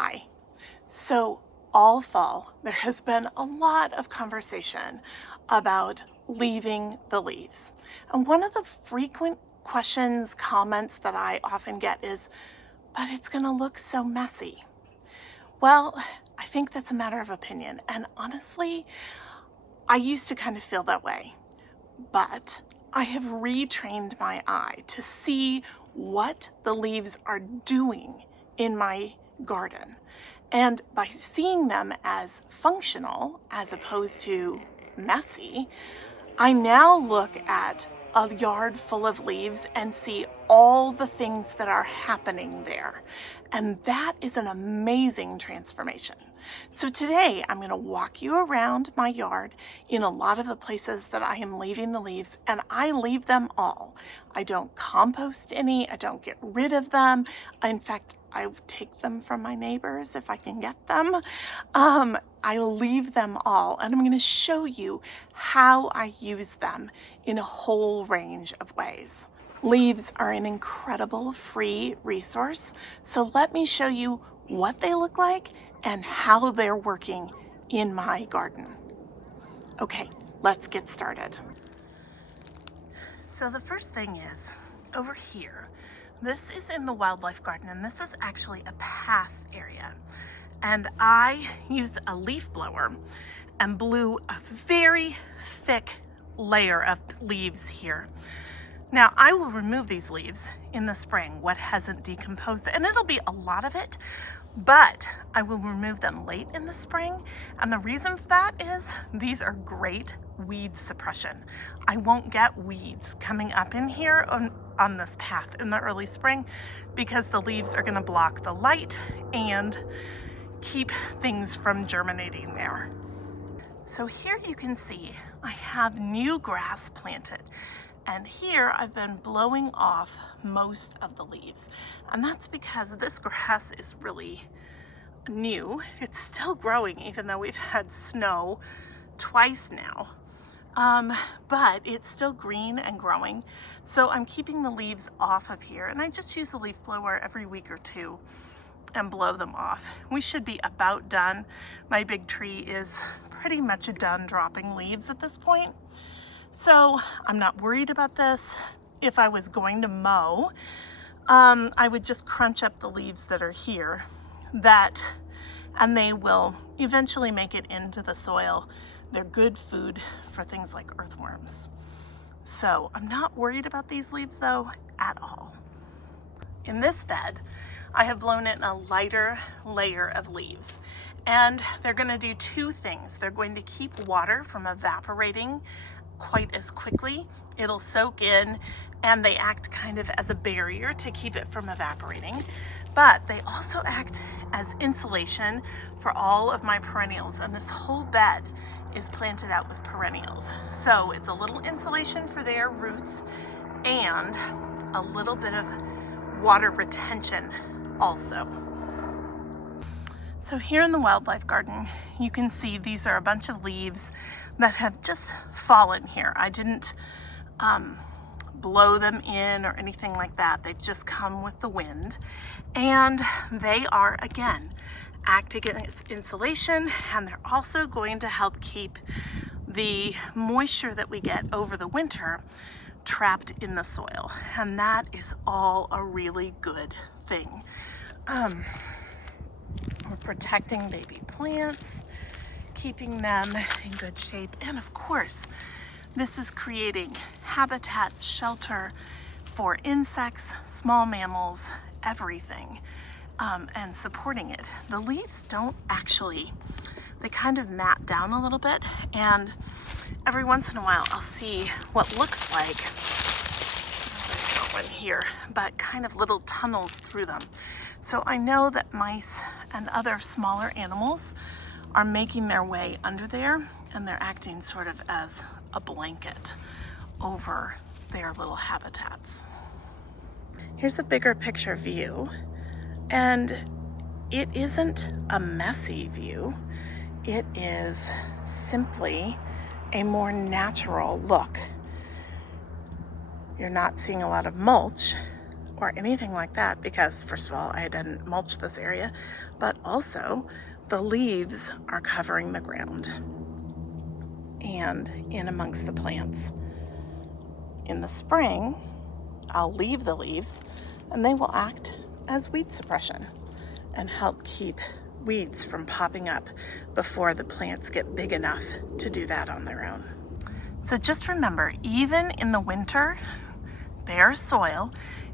Hi. So all fall, there has been a lot of conversation about leaving the leaves. And one of the frequent questions, comments that I often get is, but it's going to look so messy. Well, I think that's a matter of opinion. And honestly, I used to kind of feel that way. But I have retrained my eye to see what the leaves are doing in my garden. And by seeing them as functional as opposed to messy, I now look at a yard full of leaves and see all the things that are happening there. And that is an amazing transformation. So today I'm going to walk you around my yard in a lot of the places that I am leaving the leaves, and I leave them all. I don't compost any, I don't get rid of them. In fact, I take them from my neighbors if I can get them. I leave them all, and I'm going to show you how I use them in a whole range of ways. Leaves are an incredible free resource, so let me show you what they look like and how they're working in my garden. Okay, let's get started. So the first thing is, over here, this is in the wildlife garden, and this is actually a path area. And I used a leaf blower and blew a very thick layer of leaves here. Now, I will remove these leaves in the spring, what hasn't decomposed, and it'll be a lot of it, but I will remove them late in the spring. And the reason for that is these are great weed suppression. I won't get weeds coming up in here on this path in the early spring because the leaves are gonna block the light and keep things from germinating there. So here you can see I have new grass planted. And here I've been blowing off most of the leaves. And that's because this grass is really new. It's still growing even though we've had snow twice now. But it's still green and growing. So I'm keeping the leaves off of here. And I just use a leaf blower every week or two and blow them off. We should be about done. My big tree is pretty much done dropping leaves at this point. So I'm not worried about this. If I was going to mow, I would just crunch up the leaves that are here, and they will eventually make it into the soil. They're good food for things like earthworms. So I'm not worried about these leaves though, at all. In this bed, I have blown in a lighter layer of leaves, and they're going to do two things. They're going to keep water from evaporating quite as quickly. It'll soak in, and they act kind of as a barrier to keep it from evaporating, but they also act as insulation for all of my perennials, and this whole bed is planted out with perennials. So it's a little insulation for their roots and a little bit of water retention also. So here in the wildlife garden, you can see these are a bunch of leaves that have just fallen here. I didn't blow them in or anything like that. They've just come with the wind. And they are, again, acting as insulation, and they're also going to help keep the moisture that we get over the winter trapped in the soil. And that is all a really good thing. We're protecting baby plants, keeping them in good shape, and of course this is creating habitat, shelter for insects, small mammals, everything, and supporting it. The leaves don't actually, they kind of mat down a little bit, and every once in a while I'll see what looks like, there's not one here, but kind of little tunnels through them. So I know that mice and other smaller animals are making their way under there, and they're acting sort of as a blanket over their little habitats. Here's a bigger picture view, and it isn't a messy view. It is simply a more natural look. You're not seeing a lot of mulch or anything like that because, first of all, I didn't mulch this area, but also the leaves are covering the ground and in amongst the plants. In the spring, I'll leave the leaves and they will act as weed suppression and help keep weeds from popping up before the plants get big enough to do that on their own. So just remember, even in the winter, bare soil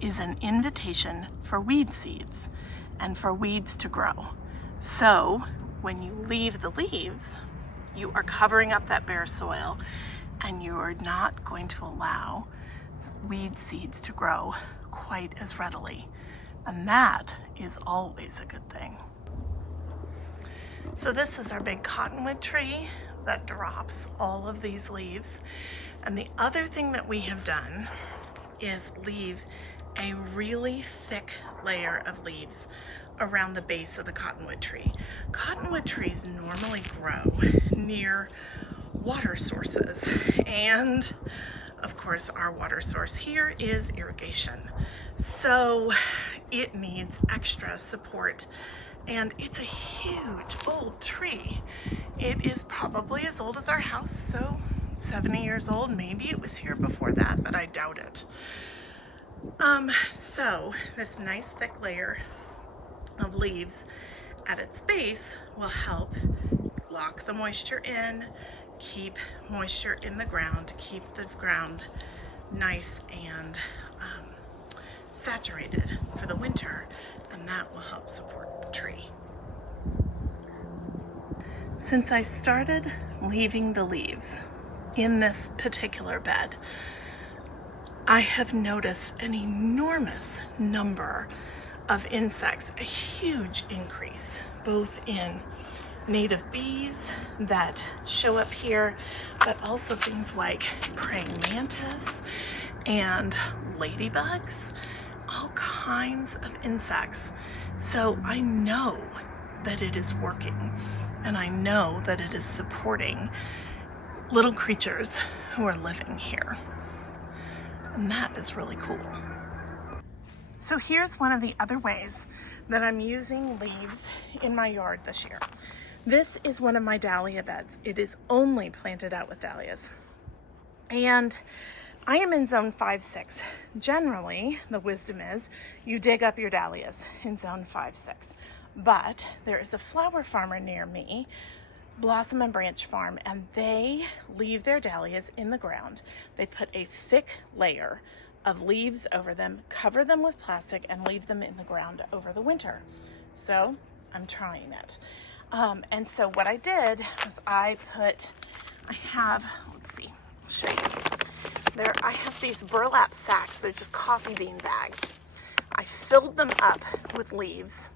is an invitation for weed seeds and for weeds to grow. So when you leave the leaves, you are covering up that bare soil and you are not going to allow weed seeds to grow quite as readily. And that is always a good thing. So this is our big cottonwood tree that drops all of these leaves. And the other thing that we have done is leave a really thick layer of leaves around the base of the cottonwood tree. Cottonwood trees normally grow near water sources, and of course our water source here is irrigation. So it needs extra support, and it's a huge old tree. It is probably as old as our house, so 70 years old. Maybe it was here before that, but I doubt it. So this nice thick layer of leaves at its base will help lock the moisture in, keep moisture in the ground, keep the ground nice and saturated for the winter, and that will help support the tree. Since I started leaving the leaves in this particular bed, I have noticed an enormous number of insects, a huge increase, both in native bees that show up here, but also things like praying mantis and ladybugs, all kinds of insects. So I know that it is working, and I know that it is supporting little creatures who are living here. And that is really cool. So here's one of the other ways that I'm using leaves in my yard this year. This is one of my dahlia beds. It is only planted out with dahlias. And I am in zone 5-6. Generally, the wisdom is you dig up your dahlias in zone 5-6. But there is a flower farmer near me, Blossom and Branch Farm, and they leave their dahlias in the ground. They put a thick layer of leaves over them, cover them with plastic, and leave them in the ground over the winter. So I'm trying it. And so what I did was I have, let's see, I'll show you. I have these burlap sacks. They're just coffee bean bags. I filled them up with leaves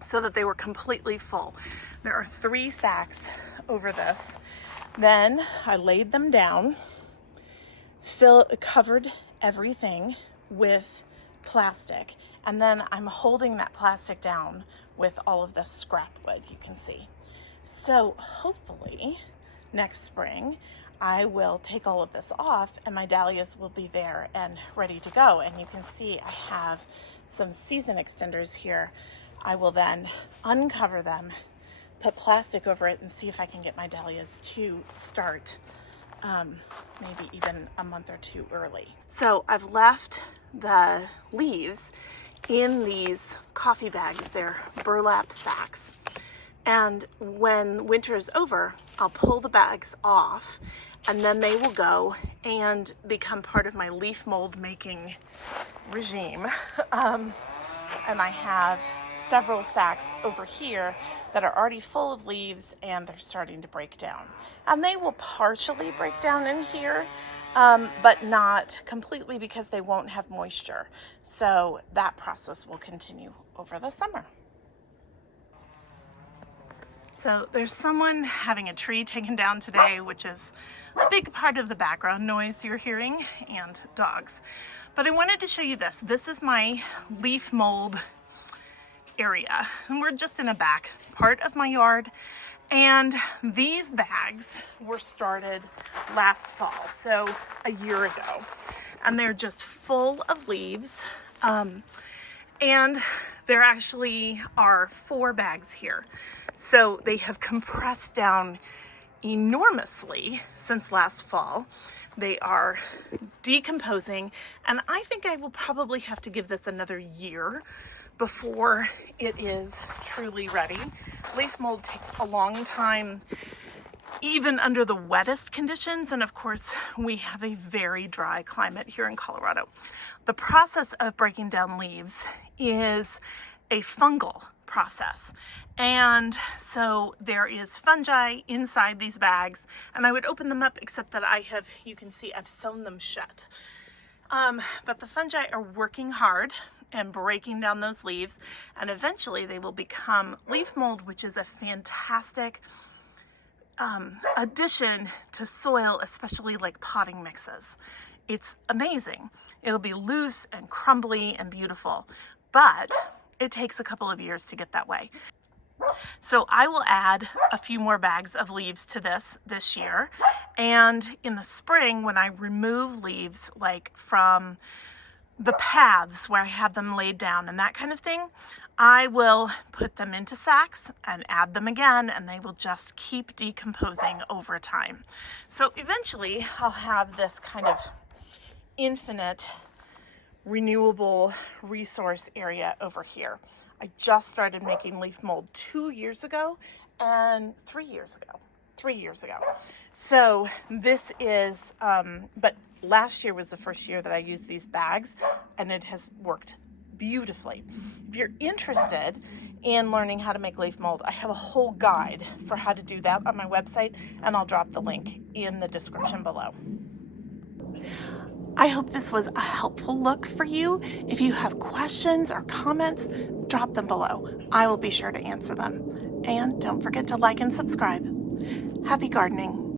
so that they were completely full. There are 3 sacks over this. Then I laid them down, covered everything with plastic, and then I'm holding that plastic down with all of this scrap wood you can see. So hopefully next spring I will take all of this off and my dahlias will be there and ready to go. And you can see I have some season extenders here. I will then uncover them, put plastic over it, and see if I can get my dahlias to start maybe even a month or 2 early. So I've left the leaves in these coffee bags. They're burlap sacks. And when winter is over, I'll pull the bags off, and then they will go and become part of my leaf mold making regime. And I have several sacks over here that are already full of leaves, and they're starting to break down. And they will partially break down in here, but not completely because they won't have moisture. So that process will continue over the summer. So there's someone having a tree taken down today, which is a big part of the background noise you're hearing, and dogs. But I wanted to show you this. This is my leaf mold area, and we're just in a back part of my yard. And these bags were started last fall, so a year ago, and they're just full of leaves. And there actually are 4 bags here. So they have compressed down enormously since last fall. They are decomposing, and I think I will probably have to give this another year before it is truly ready. Leaf mold takes a long time, even under the wettest conditions, and of course we have a very dry climate here in Colorado. The process of breaking down leaves is a fungal process, and so there is fungi inside these bags, and I would open them up, except that you can see I've sewn them shut. But the fungi are working hard and breaking down those leaves, and eventually they will become leaf mold, which is a fantastic addition to soil, especially like potting mixes. It's amazing. It'll be loose and crumbly and beautiful, but it takes a couple of years to get that way. So I will add a few more bags of leaves to this year, and in the spring, when I remove leaves like from the paths where I have them laid down and that kind of thing, I will put them into sacks and add them again, and they will just keep decomposing over time. So eventually I'll have this kind of infinite renewable resource area over here. I just started making leaf mold 2 years ago and 3 years ago. 3 years ago. So this is, but last year was the first year that I used these bags, and it has worked beautifully. If you're interested in learning how to make leaf mold, I have a whole guide for how to do that on my website, and I'll drop the link in the description below. I hope this was a helpful look for you. If you have questions or comments, drop them below. I will be sure to answer them. And don't forget to like and subscribe. Happy gardening.